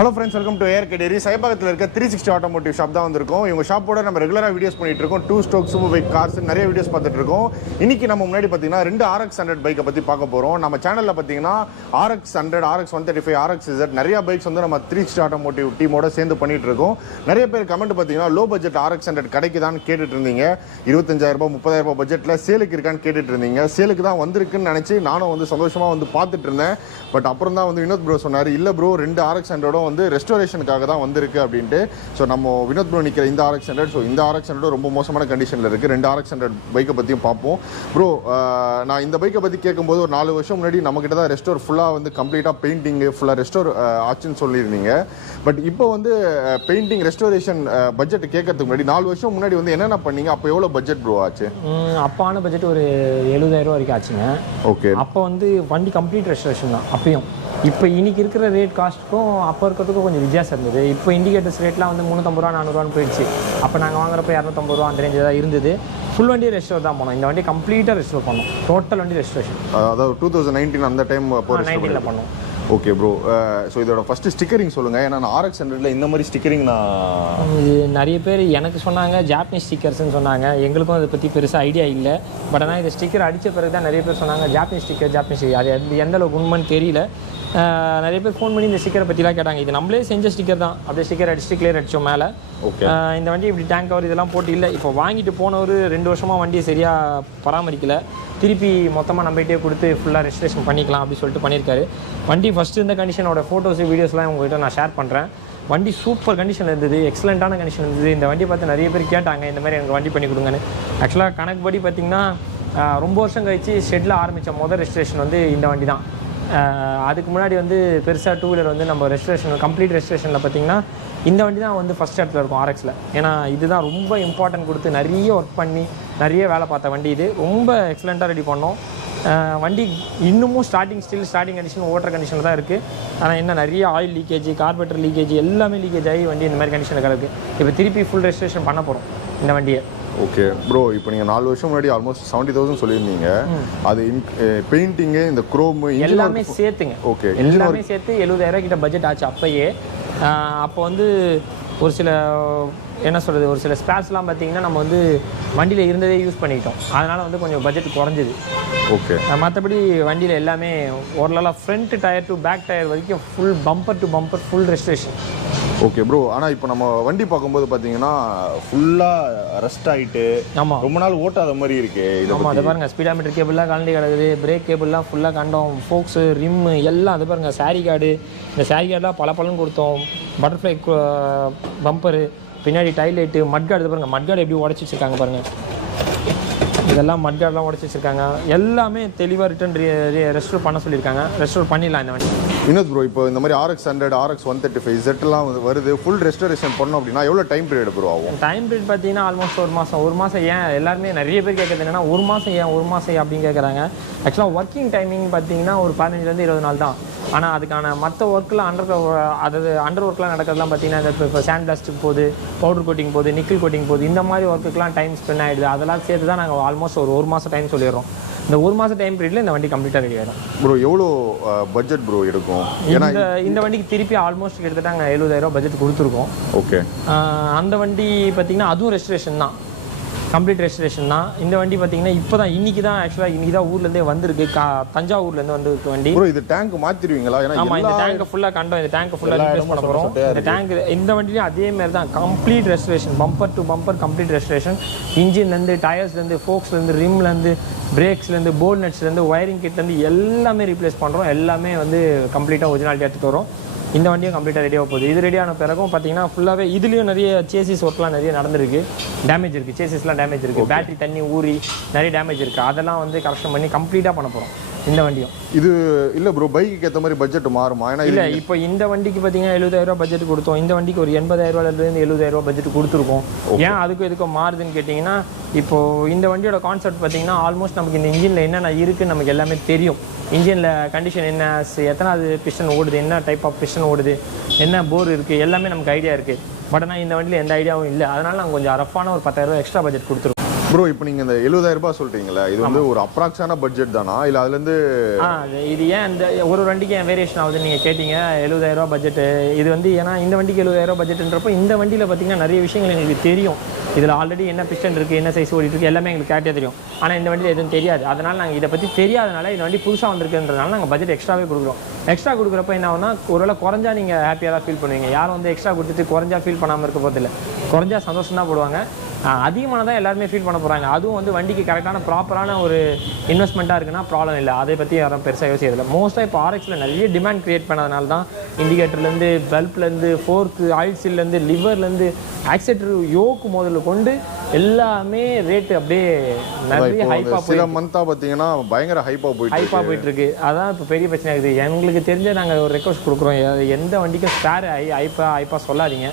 Hello friends, welcome to ARK Diaries. சைபாகத்தில் இருக்க 360 Automotive shop தான் வந்திருக்கோம். இவங்க ஷாப்போட நம்ம ரெகுலராக வீடியோஸ் பண்ணிட்டு இருக்கோம். 2 ஸ்டோக் சூப்பர் பைக் கார்ஸ் நிறைய வீடியோஸ் பார்த்துட்டு இருக்கோம். இன்னைக்கு நம்ம முன்னாடி பார்த்தீங்கன்னா 2 RX100 பைக்கை பற்றி பார்க்க போகிறோம். நம்ம சேனலில் பார்த்தீங்கன்னா RX100, RX135, RXZ நிறைய பைக்ஸ் வந்து நம்ம 360 Automotive டீமோட சேர்ந்து பண்ணிட்டு இருக்கோம். நிறைய பேர் கமெண்ட் பார்த்தீங்கன்னா லோ பட்ஜெட் RX100 கிடைக்குதான்னு கேட்டுட்டு இருந்தீங்க. 25,000 30,000 பட்ஜெட்டில் சேலுக்கு இருக்கான்னு கேட்டுட்டு இருந்தீங்க. சேலுக்கு தான் வந்திருக்குன்னு நினச்சி நானும் வந்து சந்தோஷமாக வந்து பார்த்துட்டு இருந்தேன். பட் அப்புறம் தான் வந்து வினோத் ப்ரோ சொன்னார், இல்லை ப்ரோ 2 RX100 வந்து ரெஸ்டோரேஷனுக்காக தான் வந்திருக்கு அப்படின்ட்டு. ஸோ நம்ம வினோத் ப்ரோ நிற்கிற இந்த RX100, ஸோ இந்த RX100 ரொம்ப மோசமான கண்டிஷனில் இருக்குது. 2 RX100 பைக்கை பற்றியும் பார்ப்போம். ப்ரோ நான் இந்த பைக்கை பற்றி கேட்கும்போது ஒரு 4 வருஷம் முன்னாடி நம்மக்கிட்ட தான் ரெஸ்டோர் ஃபுல்லாக வந்து கம்ப்ளீட்டாக பெயிண்டிங்கு ஃபுல்லாக ரெஸ்டோர் ஆச்சுன்னு சொல்லியிருந்தீங்க. பட் இப்போ வந்து பெயிண்டிங் ரெஸ்டோரேஷன் பட்ஜெட் கேட்கறதுக்கு முன்னாடி 4 வருஷம் முன்னாடி வந்து என்னென்ன பண்ணீங்க? அப்போ எவ்வளோ பட்ஜெட் ப்ரோ ஆச்சு? அப்பான பட்ஜெட் ஒரு 70,000 வரைக்கும் ஆச்சுங்க. ஓகே. அப்போ வந்து வண்டி கம்ப்ளீட் ரெஸ்டோரேஷன் தான் அப்பயும். இப்போ இன்றைக்கி இருக்கிற ரேட் காஸ்ட்டுக்கும் அப்போ இருக்கிறதுக்கும் கொஞ்சம் வித்தியாசம் இருந்தது. இப்போ இண்டிகேட்டர்ஸ் ரேட்லாம் வந்து 350 ரூபா 400 ரூபான்னு போயிடுச்சு. அப்போ நாங்கள் வாங்குறப்ப 250 ரூபா அந்த ரேஞ்சு தான் இருந்தது. ஃபுல் வண்டி ரெஸ்டோர் தான் போனோம். இந்த வண்டி கம்ப்ளீட்டாக ரெஸ்டோர் பண்ணோம். டோட்டல் வண்டி ரெஸ்டோரேஷன். அதாவது 2019 அந்த டைம் 19 பண்ணோம். Okay bro. ஸோ இதோட ஃபஸ்ட்டு ஸ்டிக்கரிங் சொல்லுங்கள். ஏன்னா நான் RX100 இந்த மாதிரி ஸ்டிக்கரிங் இது நிறைய பேர் எனக்கு சொன்னாங்க, ஜாப்பனீஸ் ஸ்டிக்கர்ஸ்ன்னு சொன்னாங்க. எங்களுக்கும் அதை பற்றி பெருசாக ஐடியா இல்லை. பட் ஆனால் இந்த ஸ்டிக்கர் அடித்த பிறகு தான் நிறைய பேர் சொன்னாங்க ஜாப்பனீஸ் ஸ்டிக்கர். அது எந்த அளவுக்கு உண்மைன்னு தெரியல. நிறைய பேர் ஃபோன் பண்ணி இந்த ஸ்டிக்கரை பற்றிலாம் கேட்டாங்க. இது நம்மளே செஞ்ச ஸ்டிக்கர் தான். அப்படியே ஸ்டிக்கர் அடிச்சுட்டு கிளியர் அடித்தோம் மேலே. ஓகே. இந்த வண்டி இப்படி டேங்க் கவர் இதெல்லாம் போட்டு இல்லை. இப்போ வாங்கிட்டு போனவர் 2 வருஷமாக வண்டியை சரியாக பராமரிக்கலை. திருப்பி மொத்தமாக நம்மகிட்டே கொடுத்து ஃபுல்லாக ரெஜிஸ்ட்ரேஷன் பண்ணிக்கலாம் அப்படின்னு சொல்லிட்டு பண்ணியிருக்காரு. வண்டி ஃபஸ்ட்டு இந்த கண்டிஷனோட ஃபோட்டோஸ் வீடியோஸ்லாம் உங்கள்கிட்ட நான் ஷேர் பண்ணுறேன். வண்டி சூப்பர் கண்டிஷனில் இருந்தது, எக்ஸலண்ட்டான கண்டிஷன் இருந்தது. இந்த வண்டி பார்த்து நிறைய பேர் கேட்டாங்க இந்த மாதிரி எனக்கு வண்டி பண்ணி கொடுங்கன்னு. ஆக்சுவலாக கணக்குப்படி பார்த்திங்கன்னா ரொம்ப வருஷம் கழிச்சு ஷெட்டில் ஆரம்பித்த முதல் ரெஜிஸ்ட்ரேஷன் வந்து இந்த வண்டி தான். அதுக்கு முன்னாடி வந்து பெருசாக 2 வீலர் வந்து நம்ம ரெஜிஸ்ட்ரேஷன் கம்ப்ளீட் ரெஜிஸ்ட்ரேஷனில் பார்த்திங்கன்னா இந்த வண்டி தான் வந்து ஃபஸ்ட் இடத்துல இருக்கும் RXல. ஏன்னா இதுதான் ரொம்ப இம்பார்ட்டன்ட் கொடுத்து நிறைய ஒர்க் பண்ணி நிறைய வேலை பார்த்த வண்டி. இது ரொம்ப எக்ஸலண்ட்டாக ரெடி பண்ணோம். வண்டி இன்னமும் ஸ்டார்டிங் கண்டிஷன் ஓட்டுற கண்டிஷனில் தான் இருக்குது. ஆனால் என்ன நிறைய ஆயில் லீக்கேஜ், கார்பரேட்டர் லீக்கேஜ் எல்லாமே லீக்கேஜ் ஆகி வண்டி இந்த மாதிரி கண்டிஷனில் கிடக்கு. இப்போ திருப்பி ஃபுல் ரெஜிஸ்ட்ரேஷன் பண்ண போகிறோம் இந்த வண்டியை. ஓகே ப்ரோ, இப்போ நீங்கள் 4 வருஷம் முன்னாடி ஆல்மோஸ்ட் 70,000 சொல்லியிருந்தீங்க. அது பெயிண்டிங்கு இந்த குரோமு எல்லாமே சேர்த்துங்க. ஓகே, எல்லாமே சேர்த்து 70,000 கிட்ட பட்ஜெட் ஆச்சு அப்போயே. அப்போ வந்து ஒரு சில என்ன சொல்கிறது, ஒரு சில ஸ்பேர்ஸ்லாம் பார்த்திங்கன்னா நம்ம வந்து வண்டியில் இருந்ததே யூஸ் பண்ணிக்கிட்டோம். அதனால் வந்து கொஞ்சம் பட்ஜெட் குறைஞ்சிது. ஓகே. மற்றபடி வண்டியில் எல்லாமே ஓரளவு front tyre to back tyre வரைக்கும் full bumper to bumper full registration. Okay bro. ஆனால் இப்போ நம்ம வண்டி பார்க்கும்போது பார்த்தீங்கன்னா ஃபுல்லாக ரெஸ்ட் ஆகிட்டு ஆமாம் ரொம்ப நாள் ஓட்டாத மாதிரி இருக்கு. ஆமாம், அதை பாருங்கள், ஸ்பீடாமீட்டர் கேபிள்லாம் கலந்து கிடக்குது, பிரேக் கேபிள்லாம் ஃபுல்லாக கண்டோம், ஃபோக்ஸு ரிம்மு எல்லாம். அது பாருங்கள் சாரி கார்டு, இந்த சாரி கார்டெலாம் பலன்னு கொடுத்தோம். பட்டர்ஃப்ளை பம்பரு, பின்னாடி டைல் லைட்டு, மட்கார்டு. இது பாருங்கள் மட்கார்டு எப்படி உடச்சி வச்சுருக்காங்க பாருங்கள். இதெல்லாம் மட்கார்டெலாம் உடச்சி வச்சுருக்காங்க. எல்லாமே தெளிவாக ரிட்டர்ன் ரெஸ்டோர் பண்ண சொல்லியிருக்காங்க. ரெஸ்டோர் பண்ணிடலாம் இந்த வண்டி. வினோத் ப்ரோ, இப்போ இந்த மாதிரி RX100, RX135 Z-லாம் வருது, ஃபுல் ரெஸ்டோரேஷன் பண்ணோம் அப்படின்னா எவ்வளோ டைம் பீரியட் ப்ரோ ஆகும்? டைம் பீரியட் பார்த்தீங்கன்னா ஆல்மோஸ்ட் ஒரு மாதம். ஏன் எல்லாருமே நிறைய பேர் கேட்குறது என்னென்னா ஒரு மாதம் அப்படின்னு கேட்குறாங்க. ஆக்சுவலாக ஒர்க்கிங் டைமிங் பார்த்தீங்கன்னா ஒரு 15 20 நாள் தான். ஆனால் அதுக்கான மற்ற ஒர்க்கில் அண்டர் ஒர்க்லாம் நடக்கிறதுலாம் பார்த்தீங்கன்னா இப்போ சாண்ட் பிளாஸ்டிக் போகுது, பவுடர் கோட்டிங் போகுது, நிக்கல் கோட்டிங் போகுது. இந்த மாதிரி ஒர்க்குக்கெலாம் டைம் ஸ்பெண்ட் ஆகிடுது. அதெல்லாம் சேர்த்து தான் நாங்கள் ஆல்மோஸ்ட் ஒரு மாதம் டைம் சொல்லிடுறோம். இந்த 1 மாதம் டைம் பீரியடில் இந்த வண்டி கம்ப்ளீட்டாக ரெடி ஆகிடும். ப்ரோ எவ்வளோ பட்ஜெட் ப்ரோ இருக்கும்? இந்த வண்டிக்கு திருப்பி ஆல்மோஸ்ட் கிட்டத்தட்ட நாங்கள் 70,000 பட்ஜெட் கொடுத்துருக்கோம். ஓகே. அந்த வண்டி பார்த்தீங்கன்னா அதுவும் ரெஜிஸ்ட்ரேஷன் தான், கம்ப்ளீட் ரெஜிஸ்ட்ரேஷன் தான். இந்த வண்டி பார்த்தீங்கன்னா இப்போ தான் இன்றைக்கி தான் ஊர்லேருந்தே வந்திருக்கு. தஞ்சாவூர்லேருந்து வந்திருக்கு வண்டி. ப்ரோ இது டேங்க் மாற்றிடுவீங்களா? ஆமாம், இந்த டேங்க் ஃபுல்லாக கண்டோம். இந்த டேங்க் ஃபுல்லாக ரிப்ளேஸ் பண்ண போகிறோம். இந்த டேங்க் இந்த வண்டிலையும் அதே மாதிரி தான் complete registration, bumper to bumper complete registration. இன்ஜின்லேருந்து, டயர்ஸ்லேருந்து, ஃபோக்ஸ்லேருந்து, ரிம்லேருந்து, பிரேக்ஸ்லேருந்து, போல் நட்ஸ்லேருந்து, ஒயரிங் கிட்லேருந்து எல்லாமே ரீப்ளேஸ் பண்ணுறோம். எல்லாமே வந்து கம்ப்ளீட்டாக ஒரிஜினாலிட்டி எடுத்துகிட்டு வரோம். இந்த வண்டியும் கம்ப்ளீட்டாக ரெடியாக போகுது. இது ரெடியான பிறகும் பார்த்தீங்கன்னா ஃபுல்லாகவே இதுலேயும் நிறைய சேசிஸ் ஒர்க்லாம் நிறைய நடந்திருக்கு. டேமேஜ் இருக்குது, சேசிஸ்லாம் டேமேஜ் இருக்குது, பேட்டரி தண்ணி ஊறி நிறைய டேமேஜ் இருக்குது. அதெல்லாம் வந்து கரெக்ஷன் பண்ணி கம்ப்ளீட்டாக பண்ண போகிறோம் இந்த வண்டியும். இது இல்லை ப்ரோ, பைக்கு ஏற்ற மாதிரி பட்ஜெட் மாறுமா? ஏன்னா இல்லை, இப்போ இந்த வண்டிக்கு பார்த்தீங்கன்னா 70,000 பட்ஜெட் கொடுத்தோம். இந்த வண்டிக்கு ஒரு 80,000 70,000 பட்ஜெட் கொடுத்துருக்கோம். ஏன் அதுக்கும் எதுக்கும் மாறுதுன்னு கேட்டிங்கன்னா, இப்போது இந்த வண்டியோட கான்செப்ட் பார்த்தீங்கன்னா ஆல்மோஸ்ட் நமக்கு இந்த இன்ஜினில் என்னென்ன இருக்குதுன்னு நமக்கு எல்லாமே தெரியும். இன்ஜினில் கண்டிஷன் என்ன, எத்தனாவது பிஸ்டன் ஓடுது, என்ன டைப் ஆஃப் பிஸ்டன் ஓடுது, என்ன போர் இருக்குது, எல்லாமே நமக்கு ஐடியா இருக்குது. பட் ஆனால் இந்த வண்டியில் எந்த ஐடியாவும் இல்லை. அதனால் நாங்கள் கொஞ்சம் ரஃபான ஒரு 10,000 எக்ஸ்ட்ரா பட்ஜெட் கொடுத்துருக்கோம். ப்ரோ இப்போ நீங்கள் இந்த 70,000 ரூபாய் சொல்கிறீங்களா, இது வந்து ஒரு அப்ராக்ஸான பட்ஜெட் தானா இல்லை அதுலேருந்து? இது ஏன் இந்த ஒரு வண்டிக்கு ஏன் வேரியேஷன் ஆகுதுன்னு நீங்கள் கேட்டிங்க. 70,000 ரூபா பட்ஜெட்டு இது வந்து ஏன்னா இந்த வண்டிக்கு 70,000 ரூபா பட்ஜெட்டுன்றப்போ இந்த வண்டியில் பார்த்தீங்கன்னா நிறைய விஷயங்கள் எங்களுக்கு தெரியும். இதில் ஆல்ரெடி என்ன பிஸ்டன் இருக்குது, என்ன சைஸ் ஓடிட்டு இருக்குது, எல்லாமே எங்களுக்கு கரெக்டாக தெரியும். ஆனால் இந்த வண்டியில் எதுவும் தெரியாது. அதனால் நாங்கள் இதை பற்றி தெரியாதனால இந்த வண்டி புதுசாக வந்திருக்குன்றதுனால நாங்கள் பட்ஜெட் எக்ஸ்ட்ராவே கொடுக்குறோம். எக்ஸ்ட்ரா கொடுக்குறப்ப என்ன ஆகுனா, ஒருவேளை குறைஞ்சா நீங்கள் ஹாப்பியாக தான் ஃபீல் பண்ணுவீங்க. யாரும் வந்து எக்ஸ்ட்ரா கொடுத்துட்டு குறைஞ்சா ஃபீல் பண்ணாமல் இருக்க போதில்லை. குறைஞ்சா சந்தோஷம் தான் போடுவாங்க. அதிகமான தான் எல்லாருமே ஃபீல் பண்ண போகிறாங்க. அதுவும் வந்து வண்டிக்கு கரெக்டான ப்ராப்பரான ஒரு இன்வெஸ்ட்மெண்ட்டாக இருக்குன்னா ப்ராப்ளம் இல்லை. அதை பற்றி யாரும் பெருசாக யோசிக்கிறதில்லை. மோஸ்ட்டாக இப்போ ஆர்எக்ஸில் நிறைய டிமாண்ட் க்ரியேட் பண்ணதுனால தான் இண்டிகேட்டர்லேருந்து, பல்ப்லேருந்து, ஃபோர்க்கு, ஆயில் சீல்லேருந்து, லிவர்லேருந்து, ஆக்சிலேட்டர், யோக்கு முதல்ல கொண்டு எல்லாமே ரேட்டு அப்படியே நிறைய ஹைப்பாக சில மந்த்தாக பார்த்தீங்கன்னா பயங்கர ஹைப்பாக போயிட்டு இருக்கு. அதான் இப்போ பெரிய பிரச்சனை இருக்குது. எங்களுக்கு தெரிஞ்ச நாங்கள் ஒரு ரெக்வஸ்ட் கொடுக்குறோம், எந்த வண்டிக்கும் ஸ்பேர் ஹைப்பாக சொல்லாதீங்க.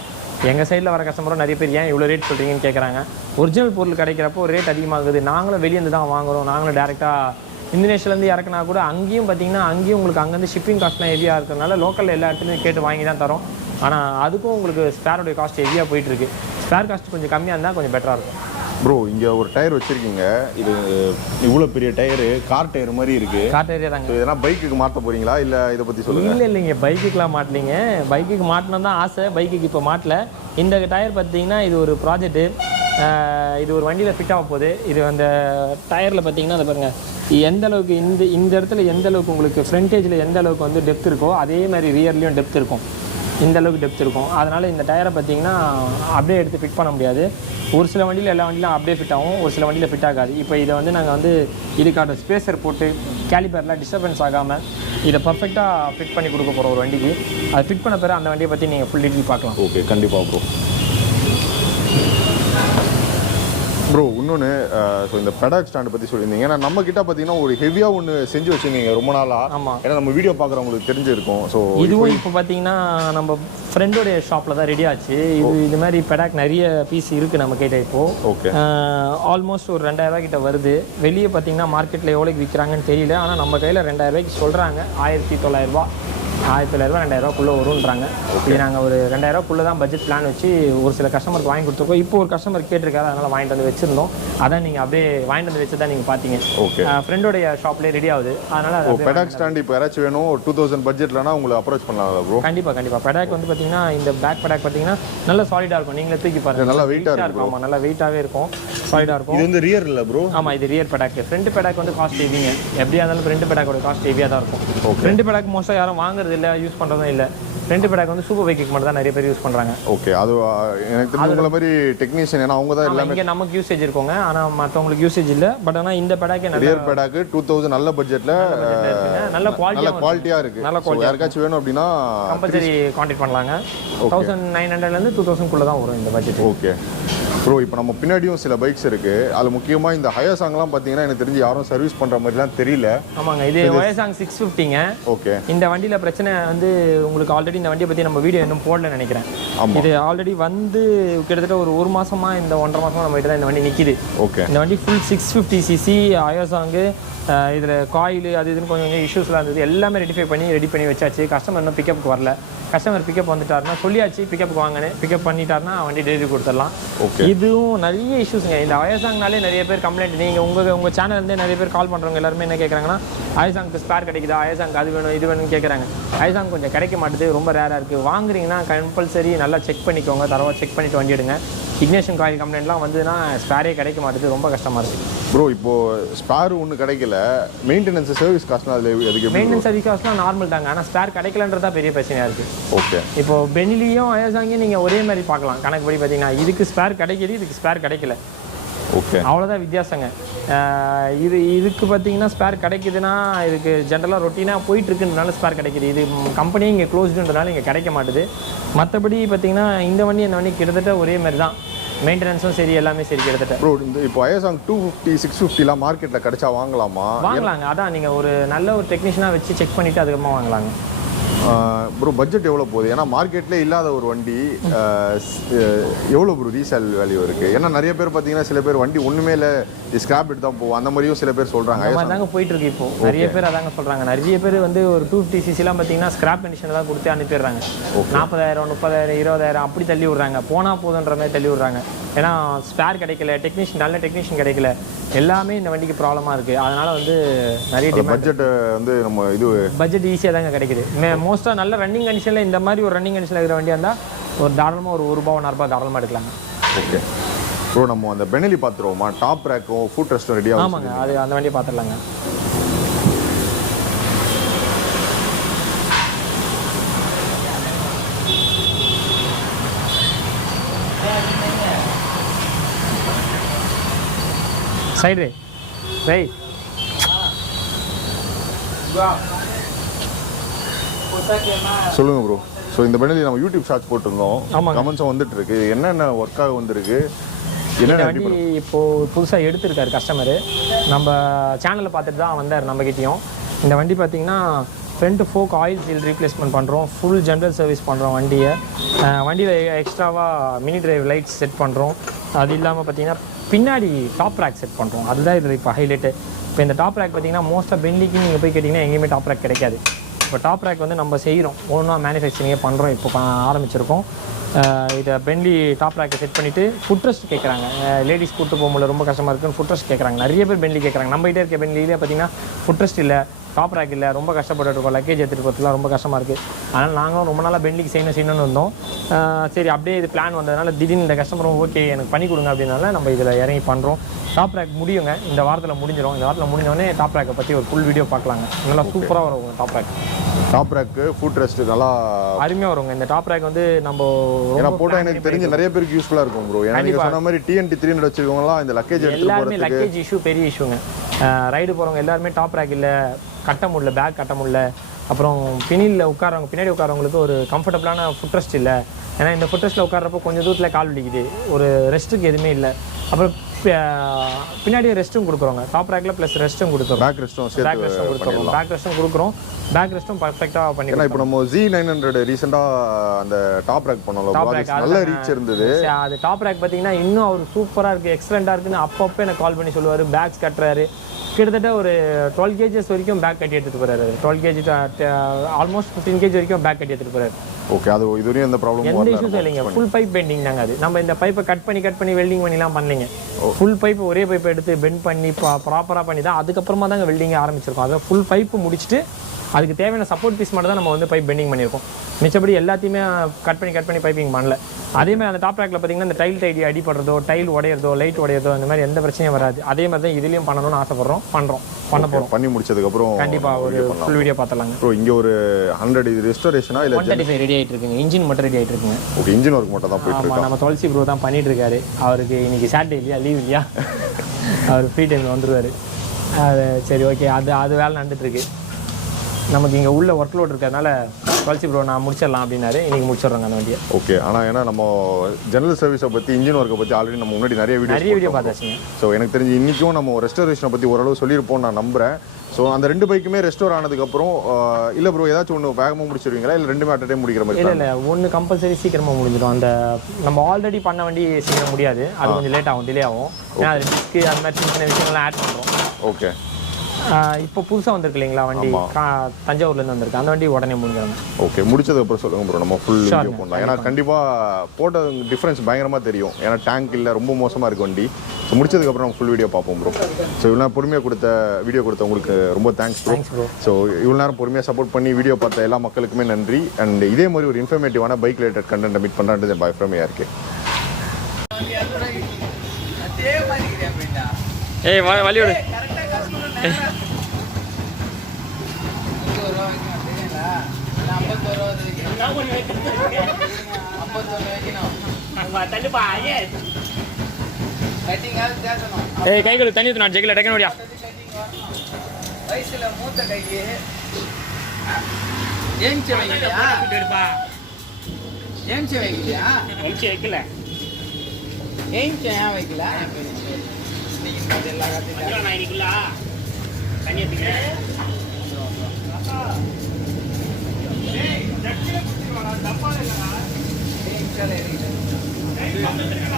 எங்கள் சைடில் வர கஸ்டமரும் நிறைய பேர் ஏன் இவ்வளோ ரேட் சொல்கிறீங்கன்னு கேட்குறாங்க. ஒரிஜினல் பொருள் கிடைக்கிறப்போ ரேட் அதிகமாகுது. நாங்களும் வெளியேருந்து தான் வாங்குகிறோம். நாங்களும் டேரெக்டாக இந்தோனேஷியாலேருந்து இறக்குனா கூட அங்கேயும் பார்த்தீங்கன்னா அங்கேயும் உங்களுக்கு அங்கேருந்து ஷிப்பிங் காஸ்ட்லாம் ஹெவியாக இருக்கிறதுனால லோக்கலில் எல்லா இடத்துலையும் கேட்டு வாங்கி தான் தரோம். ஆனால் அதுக்கும் உங்களுக்கு ஸ்பேரோடைய காஸ்ட் ஹெவியாக போயிட்டுருக்கு. ஸ்பேர் காஸ்ட் கொஞ்சம் கம்மியாக இருந்தால் கொஞ்சம் பெட்டராக இருக்கும். ப்ரோ இங்கே ஒரு டயர் வச்சுருக்கீங்க, இது இவ்வளோ பெரிய டயரு, கார் டயர் மாதிரி இருக்குது. கார் டயரே தாங்க. இதெல்லாம் பைக்குக்கு மாற்ற போகிறீங்களா இல்லை இதை பற்றி சொல்லுங்கள்? இல்லைங்க, பைக்குக்கெலாம் மாட்டலிங்க. பைக்குக்கு மாட்டணும் தான் ஆசை, பைக்குக்கு இப்போ மாட்டல. இந்த டயர் பார்த்தீங்கன்னா இது ஒரு ப்ராஜெக்ட்டு. இது ஒரு வண்டியில் ஃபிட் ஆக போகுது. இது அந்த டயரில் பார்த்தீங்கன்னா அதை பாருங்கள், எந்த அளவுக்கு இந்த இடத்துல எந்த அளவுக்கு உங்களுக்கு ஃப்ரண்டேஜில் எந்த அளவுக்கு வந்து டெப்த் இருக்கோ அதே மாதிரி ரியர்லேயும் டெப்த் இருக்கும். இந்த அளவுக்கு டெப்த் இருக்கும். அதனால் இந்த டயரை பார்த்தீங்கன்னா அப்படியே எடுத்து ஃபிட் பண்ண முடியாது. ஒரு சில வண்டியில் எல்லா வண்டியிலும் அப்படியே ஃபிட் ஆகும், ஒரு சில வண்டியில் ஃபிட் ஆகாது. இப்போ இதை வந்து நாங்கள் வந்து இதுக்கான ஸ்பேசர் போட்டு கேலிபரில் டிஸ்டர்பன்ஸ் ஆகாமல் இதை பர்ஃபெக்டாக ஃபிட் பண்ணி கொடுக்க போகிறோம் ஒரு வண்டிக்கு. அதை ஃபிட் பண்ண பிறகு அந்த வண்டியை பற்றி நீங்கள் ஃபுல் டீட்டெயில் பார்க்கலாம். ஓகே, கண்டிப்பாக ப்ரோ. ப்ரோ இன்னொன்று, ஸோ இந்த பெடாக் ஸ்டாண்டு பற்றி சொல்லியிருந்தீங்க. ஏன்னா நம்ம கிட்ட பார்த்தீங்கன்னா ஒரு ஹெவியாக ஒன்று செஞ்சு வச்சுருந்தீங்க ரொம்ப நாளாக. ஆமாம், ஏன்னா நம்ம வீடியோ பார்க்குறவங்களுக்கு தெரிஞ்சிருக்கும். ஸோ இதுவும் இப்போ பார்த்தீங்கன்னா நம்ம ஃப்ரெண்டோடைய ஷாப்பில் தான் ரெடி ஆச்சு. இது மாதிரி பெடாக் நிறைய பீஸ் இருக்குது நம்ம கிட்ட இப்போது. ஓகே, ஆல்மோஸ்ட் ஒரு 2,000 கிட்ட வருது. வெளியே பார்த்தீங்கன்னா மார்க்கெட்டில் எவ்வளோக்கு விற்கிறாங்கன்னு தெரியல. ஆனால் நம்ம கையில் 2,000 சொல்கிறாங்க. 1,900 2,000 வரும்ன்றாங்க. இது நாங்கள் ஒரு 2,000 தான் பட்ஜெட் பிளான் வச்சு ஒரு சில கஸ்டமருக்கு வாங்கி கொடுத்துருக்கோம். இப்போ ஒரு கஸ்டமர் கேட்டிருக்காரு, அதனால் வாங்கிட்டு வந்து வச்சிருந்தோம். அதான் நீங்கள் அப்படியே வாங்கிட்டு வந்து வச்சு தான் நீங்கள் பார்த்தீங்க. ஓகே, ஃப்ரெண்டோடைய ஷாப்லேயே ரெடி ஆகுது. அதனால் பெடாக் ஸ்டாண்ட் இப்போ யாராச்சும் வேணும், 2,000 பட்ஜெட்லனா உங்களை அப்ரோச் பண்ணலாம் ப்ரோ. கண்டிப்பாக பெடாக் வந்து பார்த்தீங்கன்னா இந்த பேக் பெடாக் பார்த்தீங்கன்னா நல்லா சாலிடாக இருக்கும். நீங்களே தூக்கி பாருங்கள், நல்லா வெயிட்டாக இருக்கும். ஆமாம், நல்லா வெயிட்டாகவே இருக்கும், சாலிடாக இருக்கும். இது வந்து ரியர் இல்லை ப்ரோ? ஆமாம், இது ரியர் பெடாக். ஃப்ரண்ட் பெடாக் வந்து காஸ்ட் ஹெவிங்க. எப்படியா இருந்தாலும் ஃப்ரண்ட் பெடாக்கோட காஸ்ட் ஹெவியாக தான் இருக்கும். ஃப்ரண்ட் பெடாக் மோஸ்ட்டாக யாரும் வாங்குறது இல்லை, யூஸ் பண்ணுறதும் இல்லை. ஃப்ரண்ட் பெடாக் வந்து சூப்பர் பைக்கு மட்டும் தான் நிறைய பேர் யூஸ் பண்ணுறாங்க. ஓகே, அது எனக்கு தெரிஞ்ச உங்களை மாதிரி டெக்னீஷியன், ஏன்னா அவங்க தான் எல்லாமே. இங்கே நமக்கு யூசேஜ் இருக்கோங்க, ஆனால் மற்றவங்களுக்கு யூசேஜ் இல்லை. பட் ஆனால் இந்த பெடாக்கே ரியர் பெடாக் 2,000 நல்ல பட்ஜெட்டில் நல்ல குவாலிட்டியாக இருக்குது. நல்ல குவாலிட்டி. யாருக்காச்சும் வேணும் அப்படின்னா கம்பல்சரி கான்டாக்ட் பண்ணலாங்க. 1,900லேருந்து 2,000 தான் வரும் இந்த பட்ஜெட். ஓகே ப்ரோ, இப்போ நம்ம பின்னாடியும் சில பைக்ஸ் இருக்குது. அதில் முக்கியமாக இந்த ஹயசாங்லாம் பார்த்தீங்கன்னா எனக்கு தெரிஞ்சு யாரும் சர்வீஸ் பண்ணுற மாதிரிலாம் தெரியல. ஆமாங்க, இது YAMAHA 650ங்க. ஓகே, இந்த வண்டியில் பிரச்சனை வந்து உங்களுக்கு ஆல்ரெடி இந்த வண்டியை பற்றி நம்ம வீடியோ இன்னும் போடலன்னு நினைக்கிறேன். இது ஆல்ரெடி வந்து கிட்டத்தட்ட ஒரு மாதமாக இந்த 1.5 மாதமாக நம்ம கிட்ட தான் இந்த வண்டி நிற்கிது. ஓகே, இந்த வண்டி ஃபுல் 650cc YAMAHA. இதில் காயில் அது இதுன்னு கொஞ்சம் இஷ்யூஸ்லாம் இருந்தது. எல்லாமே ரெடி பண்ணி வச்சாச்சு. கஸ்டமர் இன்னும் பிக்கப்புக்கு வரல. கஸ்டமர் பிக்கப் வந்துட்டாருன்னா சொல்லியாச்சு, பிக்கப்புக்கு வாங்கினேன். பிக்கப் பண்ணிட்டாருன்னா வண்டி டெலிவரி கொடுத்துடலாம். இதுவும் நிறைய இஷ்யூஸுங்க. இந்த YAMAHAனாலே நிறைய பேர் கம்ப்ளைண்ட். நீங்கள் உங்கள் சேனல்லேருந்தே நிறைய பேர் கால் பண்ணுறவங்க எல்லாருமே என்ன கேட்குறாங்கன்னா, YAMAHAக்கு ஸ்பேர் கிடைக்குதா, YAMAHAக்கு அது வேணும் இது வேணும்னு கேட்குறாங்க. YAMAHA கொஞ்சம் கிடைக்க மாட்டுது, ரொம்ப ரேராக இருக்குது. வாங்குறீங்கன்னா கம்பல்சரி நல்லா செக் பண்ணிக்கோங்க, தரவா செக் பண்ணிவிட்டு வண்டி எடுங்க. இக்னேஷன் காயில் கம்ப்ளைண்ட்லாம் வந்துன்னா ஸ்பேரே கிடைக்க மாட்டுது, ரொம்ப கஷ்டமாக இருக்குது. ப்ரோ இப்போது ஸ்பேர் ஒன்று கிடைக்கல, மெயின்டெனன்ஸ் சர்வீஸ் காஸ்ட்லாம் அதில் அதுக்கு மெயின்டெனன்ஸ் சர்வீஸ் காஸ்ட்லாம் நார்மல் தாங்க. ஆனால் ஸ்பேர் கிடைக்கலன்றதா பெரிய பிரச்சனையாக இருக்குது. ஓகே, இப்போது பெனிலியும் YAMAHAயும் நீங்கள் ஒரே மாதிரி பார்க்கலாம். கணக்குப்படி பார்த்தீங்கன்னா இதுக்கு ஸ்பேர் கிடைக்கிது, இதுக்கு ஸ்பேர் கிடைக்கல. ஓகே, அவ்வளோதான் வித்தியாசங்க. இதுக்கு பார்த்தீங்கன்னா ஸ்பேர் கிடைக்குதுன்னா இதுக்கு ஜென்ரலாக ரொட்டீனாக போயிட்டுருக்குன்றனால ஸ்பேர் கிடைக்கிது. இது கம்பெனியும் இங்கே க்ளோஸ்டுன்றனால இங்கே கிடைக்க மாட்டுது. மற்றபடி பார்த்தீங்கன்னா இந்த வண்டி கிட்டத்தட்ட ஒரே மாதிரி தான். மெயின்டெனன்ஸும் சரி, எல்லாமே சரி கிட்டத்தட்ட. ப்ரோ இந்த இப்போ YAMAHA 250 650லாம் மார்க்கெட்டில் கிடைச்சா வாங்கலாமா? வாங்கலாங்க. அதான் நீங்கள் ஒரு நல்ல ஒரு டெக்னீஷியனாக வச்சு செக் பண்ணிவிட்டு அதுக்கப்புறமா வாங்கலாங்க. ப்ரோ பட்ஜெட் எவ்வளோ போகுது? ஏன்னா மார்க்கெட்லேயே இல்லாத ஒரு வண்டி எவ்வளோ ப்ரோ ரீசேல் வேல்யூ இருக்குது? ஏன்னா நிறைய பேர் பார்த்தீங்கன்னா சில பேர் வண்டி ஒன்றுமே இல்லை ஸ்கிராப் எடுத்து தான் போகும், அந்த மாதிரியும் சில பேர் சொல்கிறாங்க. அதாங்க போயிட்டு இருக்கு இப்போ. நிறைய பேர் அதாங்க சொல்கிறாங்க. நிறைய பேர் வந்து ஒரு 250cc பார்த்தீங்கன்னா ஸ்கிராப் கண்டிஷன் தான் கொடுத்து அனுப்பிடுறாங்க. 40,000 30,000 20,000 அப்படி தள்ளி விட்றாங்க. போனால் போதுன்ற மாதிரி தள்ளி விட்றாங்க. ஏன்னா ஸ்பேர் கிடைக்கல, நல்ல டெக்னீஷியன் கிடைக்கல, எல்லாமே இந்த வண்டிக்கு ப்ராப்ளமாக இருக்குது. அதனால் வந்து நிறைய பட்ஜெட் வந்து நம்ம பட்ஜெட் ஈஸியாக தாங்க கிடைக்குது. மோஸ்ட்டாக நல்ல ரன்னிங் கண்டிஷனில் இந்த மாதிரி ஒரு ரன்னிங் கண்டிஷனில் இருக்கிற வண்டியாக இருந்தால் ஒரு தாராளமாக ஒரு ₹1 ₹1.5 தாராளமாக எடுக்கலாங்க. ஓகே ப்ரோ, நம்ம அந்த பெனலி பார்த்துருவோமா? டாப் ரேக்கும் ஃபுட் ரெஸ்ட்டும் ரெடியாக? ஆமாங்க, அது அந்த வண்டியை பார்த்துடலாங்க. Side right. சொல்லுங்க ப்ரோ. ஸோ இந்த பெனலி நம்ம யூடியூப் ஷார்ட்ஸ் போட்டிருந்தோம், கமெண்ட்ஸும் வந்துட்டு இருக்கு. என்னென்ன ஒர்க்காக வந்திருக்கு, என்ன வண்டி இப்போது புதுசாக எடுத்திருக்காரு கஸ்டமரு. நம்ம சேனலில் பார்த்துட்டு தான் வந்தார் நம்மகிட்டையும். இந்த வண்டி பார்த்தீங்கன்னா front folk oil seal replacement பண்ணுறோம், ஃபுல் ஜென்ரல் சர்வீஸ் பண்ணுறோம் வண்டியை. வண்டியில் எக்ஸ்ட்ராவாக மினி டிரைவ் லைட்ஸ் செட் பண்ணுறோம். அது இல்லாமல் பார்த்தீங்கன்னா பின்னாடி டாப் ரேக் செட் பண்ணுறோம். அதுதான் இது இப்போ ஹைலைட்டு. இப்போ இந்த டாப் ரேக் பார்த்தீங்கன்னா மோஸ்ட்டாக பெண்டிக்கு நீங்கள் போய் கேட்டிங்கன்னா எங்கேயுமே டாப் ரேக் கிடைக்காது. இப்போ டாப் ரேக் வந்து நம்ம செய்கிறோம், ஒன்றா மேனுஃபேக்சரிங்கே பண்ணுறோம். இப்போ ஆரம்பிச்சிருக்கோம். இதை பென்லி டாப் ரேக்கை செட் பண்ணிவிட்டு ஃபுட் ரெஸ்ட் கேட்குறாங்க. லேடிஸ் கூப்பிட்டு போகும்போது ரொம்ப கஷ்டமாக இருக்குன்னு ஃபுட் ரெஸ்ட் கேட்குறாங்க. நிறைய பேர் பென்லி கேட்குறாங்க. நம்மகிட்டே இருக்க பென்லியிலே பார்த்தீங்கன்னா ஃபுட் ரெஸ்ட் இல்லை, டாப் ரேக் இல்லை, ரொம்ப கஷ்டப்பட்டு இருக்கோம். லக்கேஜ் எடுத்துகிட்டு போகிறதுலாம் ரொம்ப கஷ்டமாக இருக்குது. அதனால் நாங்களும் ரொம்ப நாளாக பென்லிக்கு செய்யணும்னு இருந்தோம். சரி அப்படியே இது பிளான் வந்ததுனால திடீர்னு இந்த கஸ்டமரும் ஓகே எனக்கு பண்ணி கொடுங்க அப்படின்னால நம்ம இதில் இறங்கி பண்ணுறோம். டாப் ரேக் முடியுங்க, இந்த வாரத்தில் முடிஞ்சிடும். இந்த வாரத்தில் முடிஞ்சோடனே டாப் ரேக்கை பற்றி ஒரு ஃபுல் வீடியோ பார்க்கலாங்க. நல்லா சூப்பராக வரும் top rack. Top rack foot rest நல்லா அருமையாக வருங்க. இந்த டாப் ரேக் வந்து நம்ம போட்டால் எனக்கு தெரிஞ்சு நிறைய பேருக்கு யூஸ்ஃபுல்லாக இருக்கும் ப்ரோ. ஏன்னா நீங்கள் சொன்ன மாதிரி TNT 300 வச்சுருக்கவங்களாம் இந்த லக்கேஜ் எல்லாருமே லக்கேஜ் இஷ்யூ பெரிய இஷ்யூங்க. ரைடு போகிறவங்க எல்லாருமே டாப் ரேக் இல்லை, கட்ட முடியல, பேக் கட்ட முடியல. அப்புறம் பின்னாடி உட்காரவங்களுக்கு ஒரு கம்ஃபர்டபுளான ஃபுட் ரெஸ்ட் இல்லை. ஏன்னா இந்த ஃபுட் ரெஸ்ட்டில் உட்காரப்போ கொஞ்சம் தூரத்தில் கால் வலிக்குது, ஒரு ரெஸ்ட்டுக்கு எதுவுமே இல்லை. அப்புறம் பின்னாடி ரெஸ்ட்டும் கொடுக்குறோங்க. டாப் ரேக்கில் ப்ளஸ் ரெஸ்ட்டும் கொடுக்குறோம், பேக் ரெஸ்ட்டும் கொடுக்குறோம். பேக் ரெஸ்ட்டும் கொடுக்குறோம், பேக் ரெஸ்ட்டும் பர்ஃபெக்டாக பண்ணிக்கலாம். இப்போ நம்ம Z900 ரீசெண்டாக அந்த டாப் ரேக் பண்ணோம், நல்ல ரீச் இருந்தது. அது டாப் ரேக் பார்த்தீங்கன்னா இன்னும் அவர் சூப்பராக இருக்குது, எக்ஸலண்ட்டாக இருக்குன்னு அப்பப்போ எனக்கு கால் பண்ணி சொல்லுவார். பேக்ஸ் கட்டுறாரு, கிட்டத்தட்ட ஒரு 12 kg வரைக்கும் பேக் கட்டி எடுத்துகிட்டு போகிறாரு. 12 kg ஆல்மோஸ்ட் 15 kg வரைக்கும் பேக் கட்டி எடுத்துகிட்டு போகிறாரு. ஓகே, அது இதுவரையும் எந்த ப்ராப்ளமும் எந்த இஷ்யூஸும் இல்லைங்க. ஃபுல் பைப் பெண்டிங் தாங்க. அது நம்ம இந்த பைப்பை கட் பண்ணி வெல்டிங் பண்ணிலாம் பண்ணலைங்க. ஃபுல் பைப் ஒரே பைப்பை எடுத்து பெண்ட் பண்ணி ப்ராப்பராக பண்ணி தான் அதுக்கப்புறமா தாங்க வெல்டிங் ஆரம்பிச்சிருக்கோம். அதை ஃபுல் பைப்பு முடிச்சுட்டு அதுக்கு தேவையான சப்போர்ட் பீஸ் மட்டும் தான் நம்ம வந்து பைப் பெண்டிங் பண்ணியிருக்கோம். மிச்சப்படி எல்லாத்தையுமே கட் பண்ணி பைப்பிங் பண்ணல. அதேமாதிரி அந்த டாப் ரேக்கில் பார்த்தீங்கன்னா இந்த டைல் அடிப்படுறதோ, டைல் உடையிறதோ, லைட் உடையிறதோ, அந்த மாதிரி எந்த பிரச்சனையும் வராது. அதே மாதிரி தான் இதுலேயும் பண்ணணும்னு ஆசைப்படுறோம், பண்ண போகிறோம். பண்ணி முடிச்சதுக்கப்புறம் கண்டிப்பாக ஒரு ஃபுல் வீடியோ பார்த்துலாங்க. ஸோ இங்கே ஒரு 100 இது ரெஸ்டோரேஷனா இல்லை 135 ரெடி ஆகிட்டு இருக்குங்க. இன்ஜின் மட்டும் ரெடி ஆகிட்டு இருக்குங்க. ஓகே, இன்ஜின் ஒர்க் மட்டும் தான் போயிட்டு இருக்கு. நம்ம துளசி ப்ரோ தான் பண்ணிட்டு இருக்காரு. அவருக்கு இன்னைக்கு சாட்டர்டே இல்லையா, லீவ் இல்லையா, அவர் ஃப்ரீ டைமில் வந்துடுவார். அது சரி ஓகே, அது வேலை நடந்துட்டுருக்கு. நமக்கு இங்கே உள்ள ஒர்க் லோட் இருக்கிறதுனால துளசி ப்ரோ நான் முடிச்சிடலாம் அப்படின்னாரு. இன்றைக்கி முடிச்சிடுறோங்க அந்த வண்டியை. ஓகே, ஆனால் ஏன்னா நம்ம ஜெனரல் சர்வீஸை பற்றி, இன்ஜின் ஒர்க்கை பற்றி ஆல்ரெடி நம்ம முன்னாடி நிறைய வீடியோ பார்த்தாச்சுங்க. ஸோ எனக்கு தெரிஞ்சு இன்றைக்கும் நம்ம ரெஸ்டோரேஷனை பற்றி ஓரளவு சொல்லியிருப்போம் நான் நம்புகிறேன். ஸோ அந்த 2 பைக்குமே ரெஸ்டோர் ஆனதுக்கப்புறம் இல்லை ப்ரோ ஏதாச்சும் ஒன்று வேகமாக முடிச்சிருவீங்களா இல்லை 2மே அட் டைம் முடிக்கிற மாதிரி? இல்லை ஒன்று கம்பல்சரி சீக்கிரமாக முடிஞ்சிடும். அந்த நம்ம ஆல்ரெடி பண்ண வண்டி சீக்கிரம் முடியாது, அது கொஞ்சம் லேட் ஆகும், டிலே ஆகும். ஏன்னா அது டிஸ்க்கு அந்த மாதிரி சின்ன விஷயங்கள்லாம் ஆட் பண்ணுறோம். ஓகே, இப்போ புதுசாக வந்திருக்கு இல்லைங்களா வண்டி, தஞ்சாவூர்லேருந்து வந்திருக்கு, அந்த வண்டி உடனே முடிஞ்சிடும். ஓகே, முடிச்சதுக்கப்புறம் சொல்லுங்கள் ப்ரோ, நம்ம ஃபுல் வீடியோ பண்ணலாம். ஏன்னா கண்டிப்பாக போட்ட டிஃப்ரென்ஸ் பயங்கரமாக தெரியும். ஏன்னா டேங்க் இல்லை, ரொம்ப மோசமாக இருக்குது வண்டி. ஸோ முடிச்சதுக்கப்புறம் நம்ம ஃபுல் வீடியோ பார்ப்போம் ப்ரோ. ஸோ இவ்வளோ நேரம் பொறுமையாக வீடியோ கொடுத்த உங்களுக்கு ரொம்ப தேங்க்ஸ் ப்ரோ. ஸோ இவ்வளோ நேரம் பொறுமையாக சப்போர்ட் பண்ணி வீடியோ பார்த்த எல்லா மக்களுக்குமே நன்றி. அண்ட் இதே மாதிரி ஒரு இன்ஃபர்மேட்டிவான பைக் ரிலேட்டட் கண்டென்ட் மீட் பண்ணுறது பை ஃப்ரம் ARK. ஏய் வலியோடு ஏய் கைகள் தண்ணி ஊத்து, நான் ஜெகில டக்கன் ஓடியா. வயசுல மூத்த கைக்கு ஏஞ்சி வைக்கலையா? ஏஞ்சி வைக்கலையா? ஏஞ்சி வைக்கல. ஏஞ்சி ஏன் வைக்கல? எல்லா கத்தியும் தண்ணி ஊத்துங்க. எக்ஸ்ட்ரா